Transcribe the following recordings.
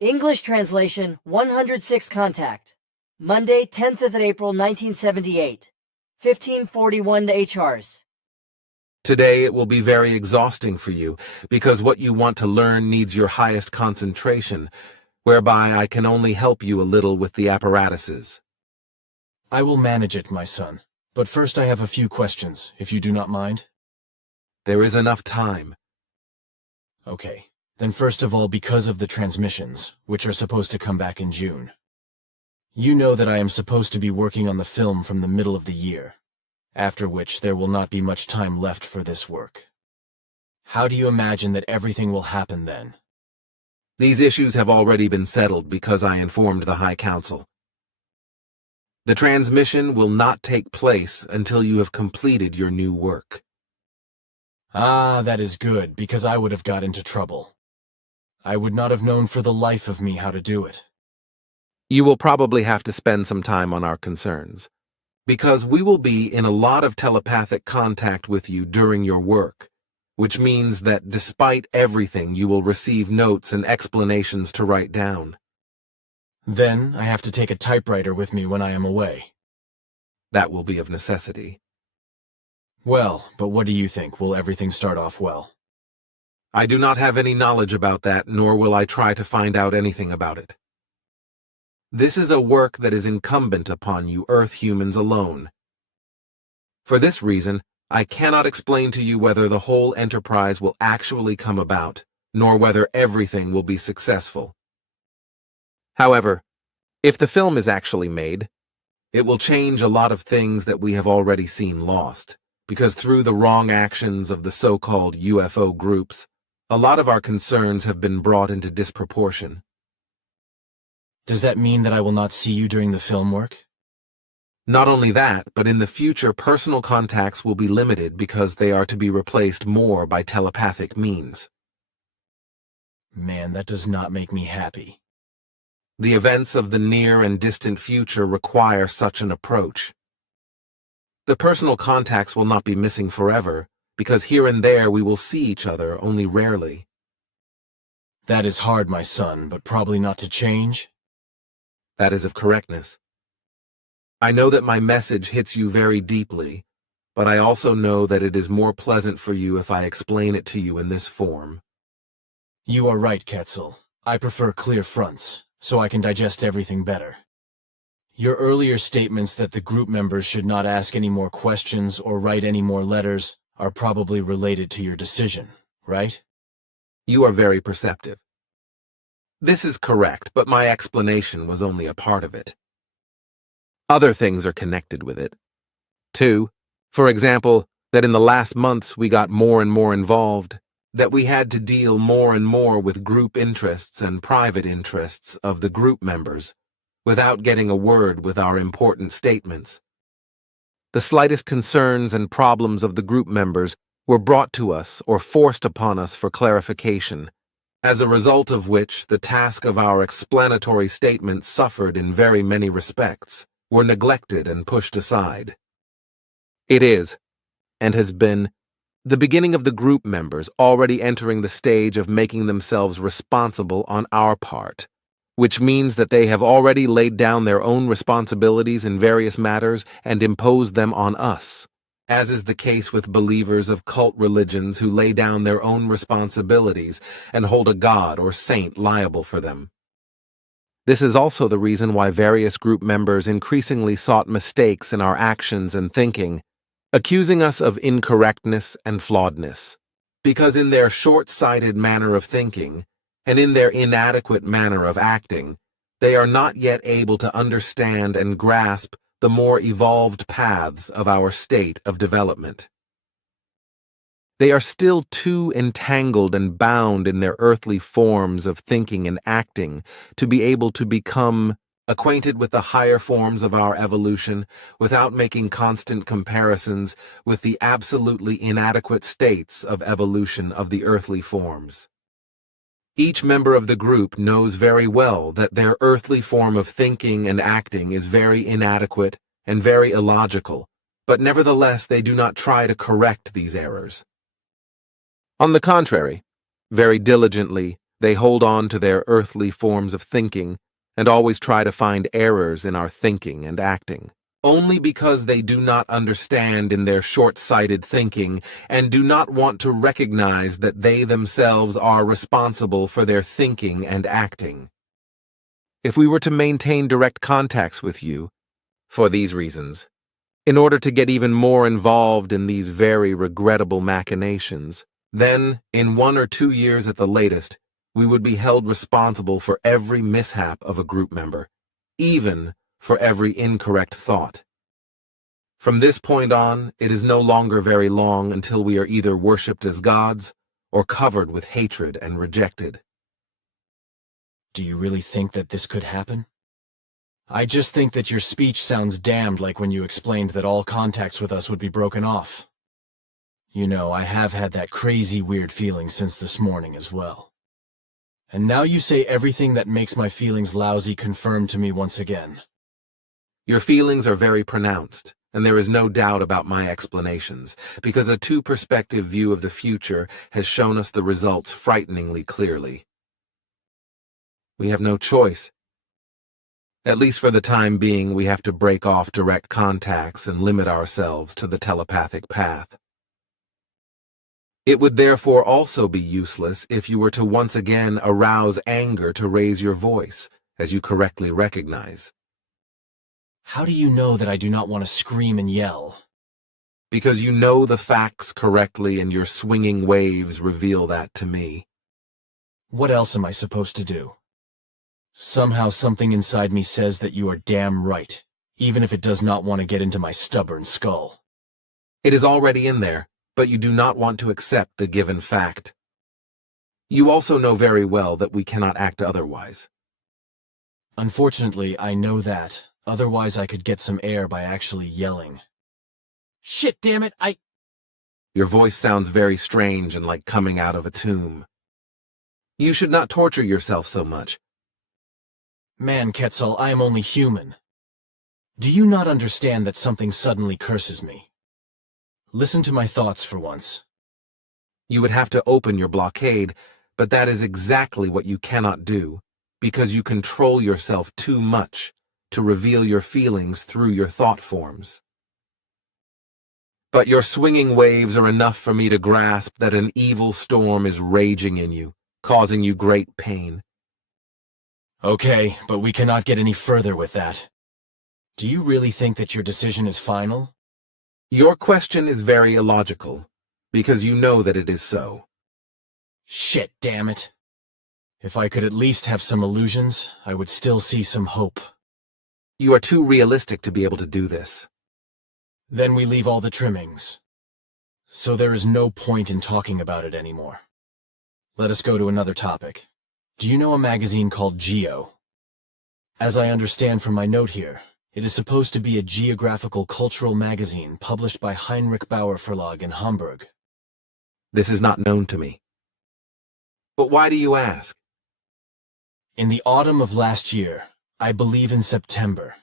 English translation 106th contact. Monday, 10th of April 1978. 1541 HRs. Today it will be very exhausting for you, because what you want to learn needs your highest concentration, whereby I can only help you a little with the apparatuses. I will manage it, my son. But first I have a few questions, if you do not mind. There is enough time. Okay. Then first of all, because of the transmissions, which are supposed to come back in June. You know that I am supposed to be working on the film from the middle of the year, after which there will not be much time left for this work. How do you imagine that everything will happen then? These issues have already been settled because I informed the High Council. The transmission will not take place until you have completed your new work. Ah, that is good, because I would have got into trouble. I would not have known for the life of me how to do it. You will probably have to spend some time on our concerns, because we will be in a lot of telepathic contact with you during your work, which means that despite everything you will receive notes and explanations to write down. Then I have to take a typewriter with me when I am away. That will be of necessity. Well, but what do you think? Will everything start off well? I do not have any knowledge about that, nor will I try to find out anything about it. This is a work that is incumbent upon you Earth humans alone. For this reason, I cannot explain to you whether the whole enterprise will actually come about, nor whether everything will be successful. However, if the film is actually made, it will change a lot of things that we have already seen lost, because through the wrong actions of the so-called UFO groups, a lot of our concerns have been brought into disproportion. Does that mean that I will not see you during the film work? Not only that, but in the future personal contacts will be limited because they are to be replaced more by telepathic means. Man, that does not make me happy. The events of the near and distant future require such an approach. The personal contacts will not be missing forever, because here and there we will see each other only rarely. That is hard, my son, but probably not to change. That is of correctness. I know that my message hits you very deeply, but I also know that it is more pleasant for you if I explain it to you in this form. You are right, Quetzal. I prefer clear fronts, so I can digest everything better. Your earlier statements that the group members should not ask any more questions or write any more letters are probably related to your decision, right? You are very perceptive. This is correct, but my explanation was only a part of it. Other things are connected with it. 2. For example, that in the last months we got more and more involved, that we had to deal more and more with group interests and private interests of the group members, without getting a word with our important statements. The slightest concerns and problems of the group members were brought to us or forced upon us for clarification, as a result of which the task of our explanatory statements suffered in very many respects, were neglected and pushed aside. It is, and has been, the beginning of the group members already entering the stage of making themselves responsible on our part, which means that they have already laid down their own responsibilities in various matters and imposed them on us, as is the case with believers of cult religions who lay down their own responsibilities and hold a god or saint liable for them. This is also the reason why various group members increasingly sought mistakes in our actions and thinking, accusing us of incorrectness and flawedness, because in their short-sighted manner of thinking, and in their inadequate manner of acting, they are not yet able to understand and grasp the more evolved paths of our state of development. They are still too entangled and bound in their earthly forms of thinking and acting to be able to become acquainted with the higher forms of our evolution without making constant comparisons with the absolutely inadequate states of evolution of the earthly forms. Each member of the group knows very well that their earthly form of thinking and acting is very inadequate and very illogical, but nevertheless they do not try to correct these errors. On the contrary, very diligently, They hold on to their earthly forms of thinking and always try to find errors in our thinking and acting, only because they do not understand in their short-sighted thinking and do not want to recognize that they themselves are responsible for their thinking and acting. If we were to maintain direct contacts with you, for these reasons, in order to get even more involved in these very regrettable machinations, then, in 1 or 2 years at the latest, we would be held responsible for every mishap of a group member, even for every incorrect thought. From this point on, it is no longer very long until we are either worshipped as gods or covered with hatred and rejected. Do you really think that this could happen? I just think that your speech sounds damned like when you explained that all contacts with us would be broken off. You know, I have had that crazy weird feeling since this morning as well. And now you say everything that makes my feelings lousy confirmed to me once again. Your feelings are very pronounced, and there is no doubt about my explanations, because a two-perspective view of the future has shown us the results frighteningly clearly. We have no choice. At least for the time being, we have to break off direct contacts and limit ourselves to the telepathic path. It would therefore also be useless if you were to once again arouse anger to raise your voice, as you correctly recognize. How do you know that I do not want to scream and yell? Because you know the facts correctly and your swinging waves reveal that to me. What else am I supposed to do? Somehow something inside me says that you are damn right, even if it does not want to get into my stubborn skull. It is already in there, but you do not want to accept the given fact. You also know very well that we cannot act otherwise. Unfortunately, I know that. Otherwise, I could get some air by actually yelling. Shit, damn it, Your voice sounds very strange and like coming out of a tomb. You should not torture yourself so much. Man, Quetzal, I am only human. Do you not understand that something suddenly curses me? Listen to my thoughts for once. You would have to open your blockade, but that is exactly what you cannot do, because you control yourself too much to reveal your feelings through your thought forms. But your swinging waves are enough for me to grasp that an evil storm is raging in you, causing you great pain. Okay, but we cannot get any further with that. Do you really think that your decision is final? Your question is very illogical, because you know that it is so. Shit, damn it. If I could at least have some illusions, I would still see some hope. You are too realistic to be able to do this. Then we leave all the trimmings. So there is no point in talking about it anymore. Let us go to another topic. Do you know a magazine called Geo? As I understand from my note here, it is supposed to be a geographical cultural magazine published by Heinrich Bauer Verlag in Hamburg. This is not known to me. But why do you ask? In the autumn of last year, I believe in September,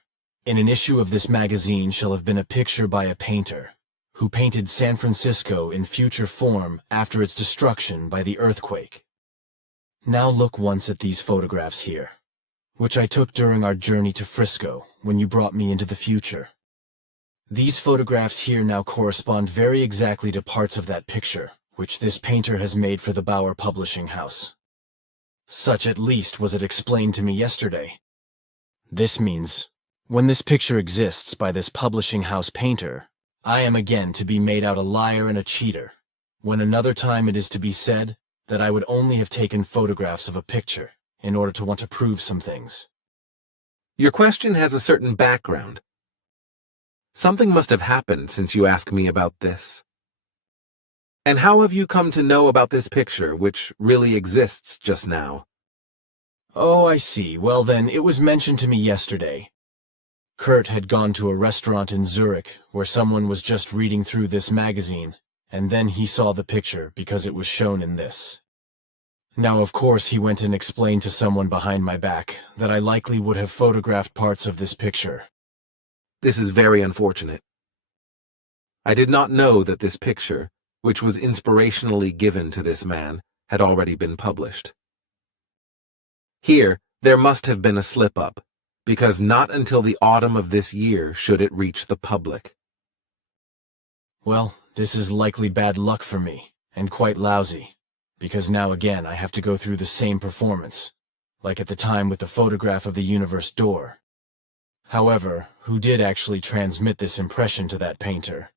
in an issue of this magazine shall have been a picture by a painter, who painted San Francisco in future form after its destruction by the earthquake. Now look once at these photographs here, which I took during our journey to Frisco when you brought me into the future. These photographs here now correspond very exactly to parts of that picture, which this painter has made for the Bauer Publishing House. Such at least was it explained to me yesterday. This means, when this picture exists by this publishing house painter, I am again to be made out a liar and a cheater, when another time it is to be said that I would only have taken photographs of a picture in order to want to prove some things. Your question has a certain background. Something must have happened since you asked me about this. And how have you come to know about this picture, which really exists just now? Oh, I see. Well then, it was mentioned to me yesterday. Kurt had gone to a restaurant in Zurich where someone was just reading through this magazine, and then he saw the picture because it was shown in this. Now, of course, he went and explained to someone behind my back that I likely would have photographed parts of this picture. This is very unfortunate. I did not know that this picture, which was inspirationally given to this man, had already been published. Here, there must have been a slip-up, because not until the autumn of this year should it reach the public. Well, this is likely bad luck for me, and quite lousy, because now again I have to go through the same performance, like at the time with the photograph of the universe door. However, who did actually transmit this impression to that painter?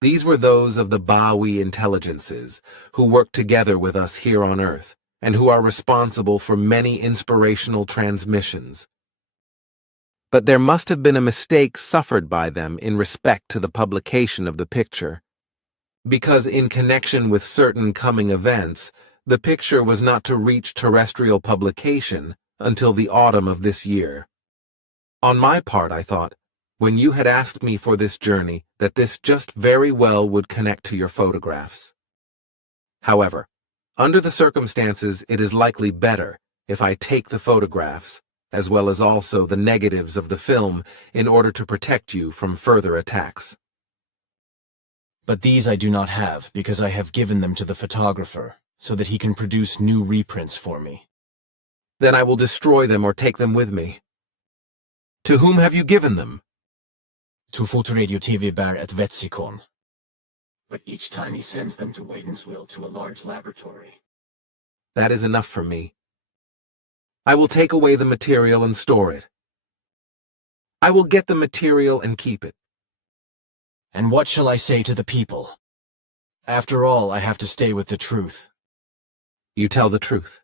These were those of the Bawi intelligences, who work together with us here on Earth, and who are responsible for many inspirational transmissions. But there must have been a mistake suffered by them in respect to the publication of the picture, because in connection with certain coming events, the picture was not to reach terrestrial publication until the autumn of this year. On my part, I thought, when you had asked me for this journey, that this just very well would connect to your photographs. However, under the circumstances, it is likely better if I take the photographs, as well as also the negatives of the film, in order to protect you from further attacks. But these I do not have, because I have given them to the photographer, so that he can produce new reprints for me. Then I will destroy them or take them with me. To whom have you given them? To Fotoradio TV Bear at Vetsikon. But each time he sends them to Wadensville to a large laboratory. That is enough for me. I will take away the material and store it. I will get the material and keep it. And what shall I say to the people? After all, I have to stay with the truth. You tell the truth.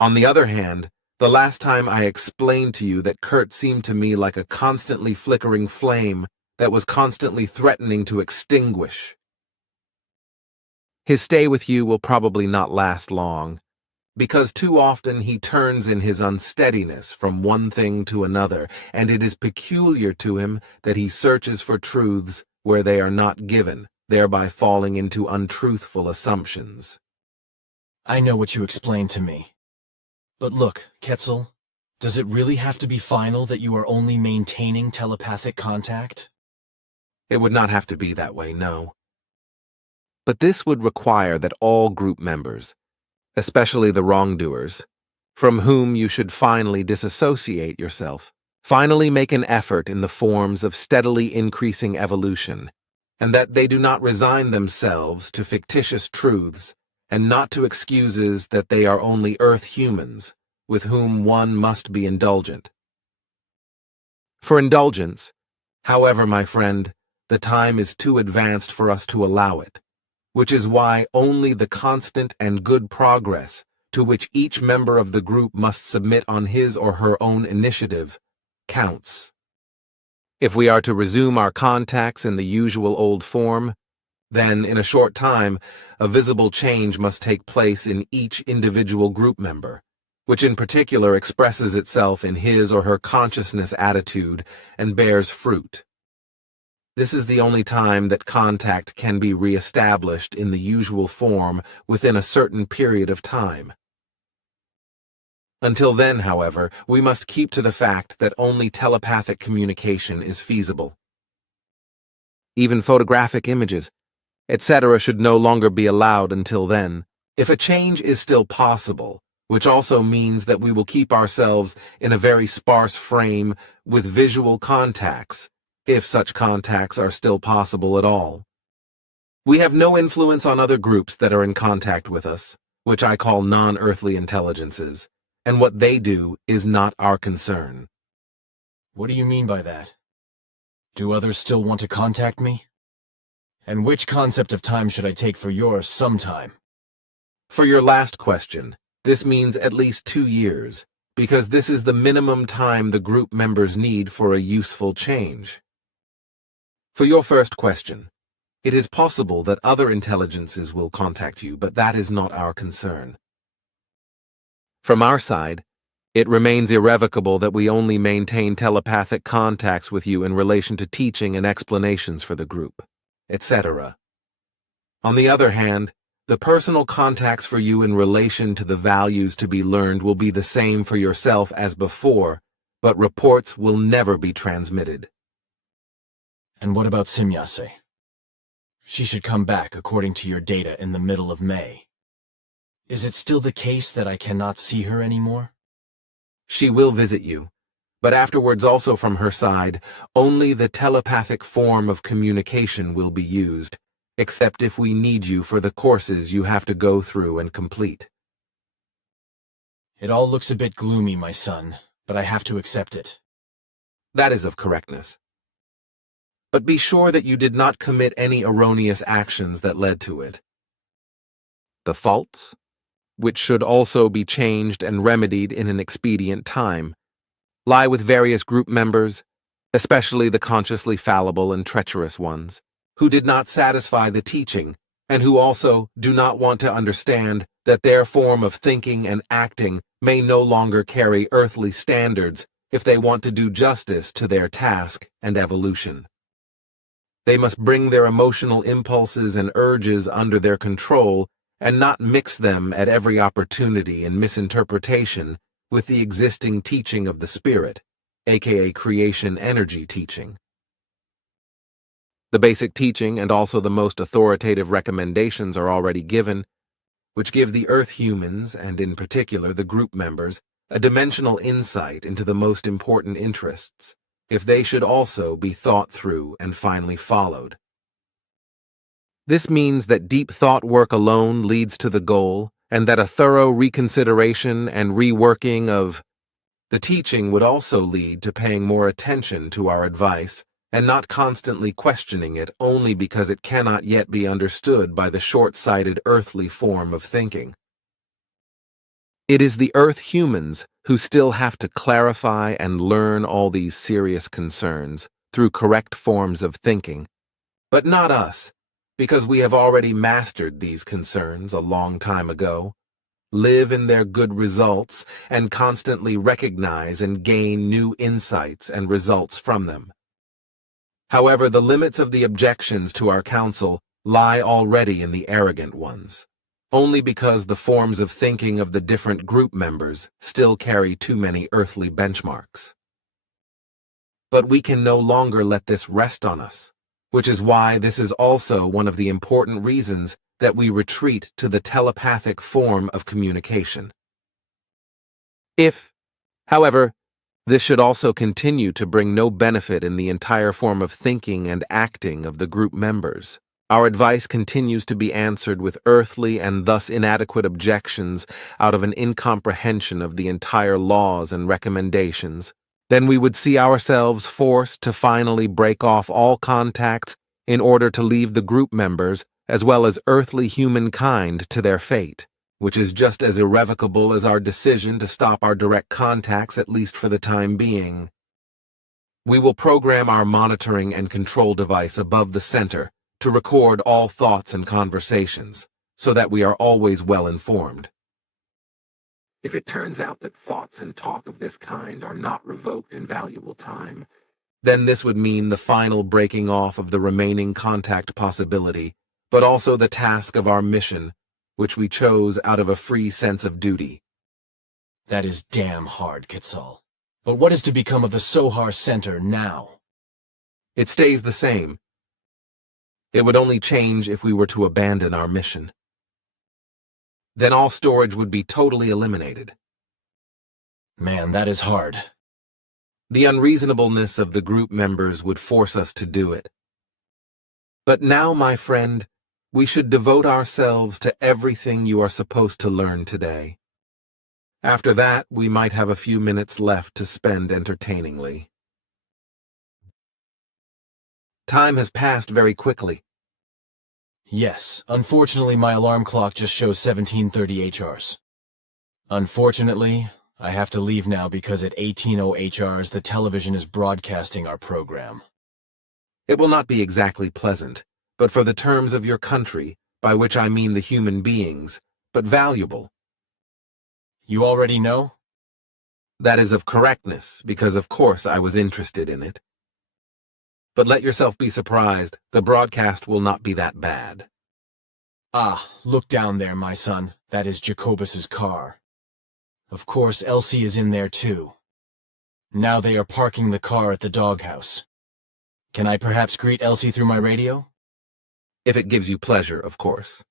On the other hand, the last time I explained to you that Kurt seemed to me like a constantly flickering flame that was constantly threatening to extinguish. His stay with you will probably not last long, because too often he turns in his unsteadiness from one thing to another, and it is peculiar to him that he searches for truths where they are not given, thereby falling into untruthful assumptions. I know what you explained to me. But look, Quetzal, does it really have to be final that you are only maintaining telepathic contact? It would not have to be that way, no. But this would require that all group members, especially the wrongdoers, from whom you should finally disassociate yourself, finally make an effort in the forms of steadily increasing evolution, and that they do not resign themselves to fictitious truths, and not to excuses that they are only Earth humans, with whom one must be indulgent. For indulgence, however, my friend, the time is too advanced for us to allow it, which is why only the constant and good progress to which each member of the group must submit on his or her own initiative counts. If we are to resume our contacts in the usual old form, then, in a short time, a visible change must take place in each individual group member, which in particular expresses itself in his or her consciousness attitude and bears fruit. This is the only time that contact can be re-established in the usual form within a certain period of time. Until then, however, we must keep to the fact that only telepathic communication is feasible. Even photographic images, etc., should no longer be allowed until then. If a change is still possible, which also means that we will keep ourselves in a very sparse frame with visual contacts, if such contacts are still possible at all. We have no influence on other groups that are in contact with us, which I call non-earthly intelligences, and what they do is not our concern. What do you mean by that? Do others still want to contact me? And which concept of time should I take for your sometime? For your last question, this means at least 2 years, because this is the minimum time the group members need for a useful change. For your first question, it is possible that other intelligences will contact you, but that is not our concern. From our side, it remains irrevocable that we only maintain telepathic contacts with you in relation to teaching and explanations for the group, etc. On the other hand, the personal contacts for you in relation to the values to be learned will be the same for yourself as before, but reports will never be transmitted. And what about Simyase? She should come back according to your data in the middle of May. Is it still the case that I cannot see her anymore? She will visit you, but afterwards also from her side, only the telepathic form of communication will be used, except if we need you for the courses you have to go through and complete. It all looks a bit gloomy, my son, but I have to accept it. That is of correctness. But be sure that you did not commit any erroneous actions that led to it. The faults, which should also be changed and remedied in an expedient time, lie with various group members, especially the consciously fallible and treacherous ones, who did not satisfy the teaching, and who also do not want to understand that their form of thinking and acting may no longer carry earthly standards if they want to do justice to their task and evolution. They must bring their emotional impulses and urges under their control and not mix them at every opportunity in misinterpretation with the existing teaching of the Spirit, aka creation energy teaching. The basic teaching and also the most authoritative recommendations are already given, which give the Earth humans, and in particular the group members, a dimensional insight into the most important interests, if they should also be thought through and finally followed. This means that deep thought work alone leads to the goal, and that a thorough reconsideration and reworking of the teaching would also lead to paying more attention to our advice and not constantly questioning it only because it cannot yet be understood by the short-sighted earthly form of thinking. It is the Earth humans who still have to clarify and learn all these serious concerns through correct forms of thinking, but not us, because we have already mastered these concerns a long time ago, live in their good results, and constantly recognize and gain new insights and results from them. However, the limits of the objections to our counsel lie already in the arrogant ones, only because the forms of thinking of the different group members still carry too many earthly benchmarks. But we can no longer let this rest on us, which is why this is also one of the important reasons that we retreat to the telepathic form of communication. If, however, this should also continue to bring no benefit in the entire form of thinking and acting of the group members, our advice continues to be answered with earthly and thus inadequate objections out of an incomprehension of the entire laws and recommendations, then we would see ourselves forced to finally break off all contacts in order to leave the group members as well as earthly humankind to their fate, which is just as irrevocable as our decision to stop our direct contacts, at least for the time being. We will program our monitoring and control device above the center to record all thoughts and conversations, so that we are always well informed. If it turns out that thoughts and talk of this kind are not revoked in valuable time, then this would mean the final breaking off of the remaining contact possibility, but also the task of our mission, which we chose out of a free sense of duty. That is damn hard, Quetzal. But what is to become of the Sohar Center now? It stays the same. It would only change if we were to abandon our mission. Then all storage would be totally eliminated. Man, that is hard. The unreasonableness of the group members would force us to do it. But now, my friend, we should devote ourselves to everything you are supposed to learn today. After that, we might have a few minutes left to spend entertainingly. Time has passed very quickly. Yes, unfortunately my alarm clock just shows 17:30 HRs. Unfortunately, I have to leave now because at 18:00 HRs the television is broadcasting our program. It will not be exactly pleasant, but for the terms of your country, by which I mean the human beings, but valuable. You already know? That is of correctness, because of course I was interested in it. But let yourself be surprised, the broadcast will not be that bad. Ah, look down there, my son. That is Jacobus's car. Of course, Elsie is in there too. Now they are parking the car at the doghouse. Can I perhaps greet Elsie through my radio? If it gives you pleasure, of course.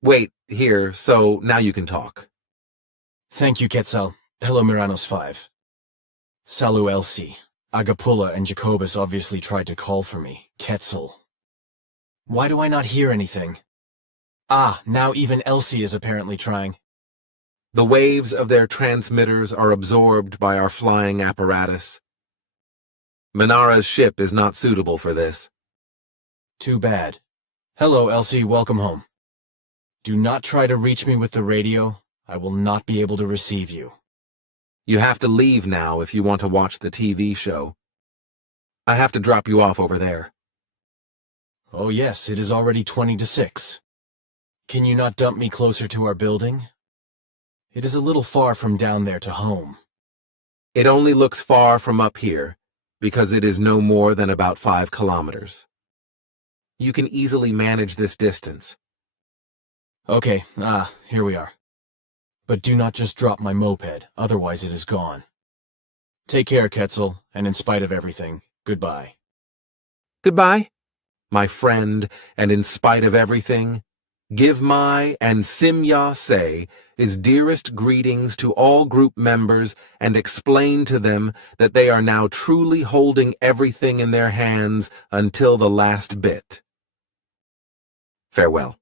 Wait, here, so now you can talk. Thank you, Quetzal. Hello, Miranos 5. Salu Elsie. Agapula and Jacobus obviously tried to call for me. Quetzal. Why do I not hear anything? Ah, now even Elsie is apparently trying. The waves of their transmitters are absorbed by our flying apparatus. Manara's ship is not suitable for this. Too bad. Hello, Elsie, welcome home. Do not try to reach me with the radio. I will not be able to receive you. You have to leave now if you want to watch the TV show. I have to drop you off over there. Oh yes, it is already 20 to 6. Can you not dump me closer to our building? It is a little far from down there to home. It only looks far from up here, because it is no more than about 5 kilometers. You can easily manage this distance. Okay, here we are. But do not just drop my moped, otherwise it is gone. Take care, Quetzal, and in spite of everything, goodbye. Goodbye, my friend, and in spite of everything, give my and Simya say his dearest greetings to all group members and explain to them that they are now truly holding everything in their hands until the last bit. Farewell.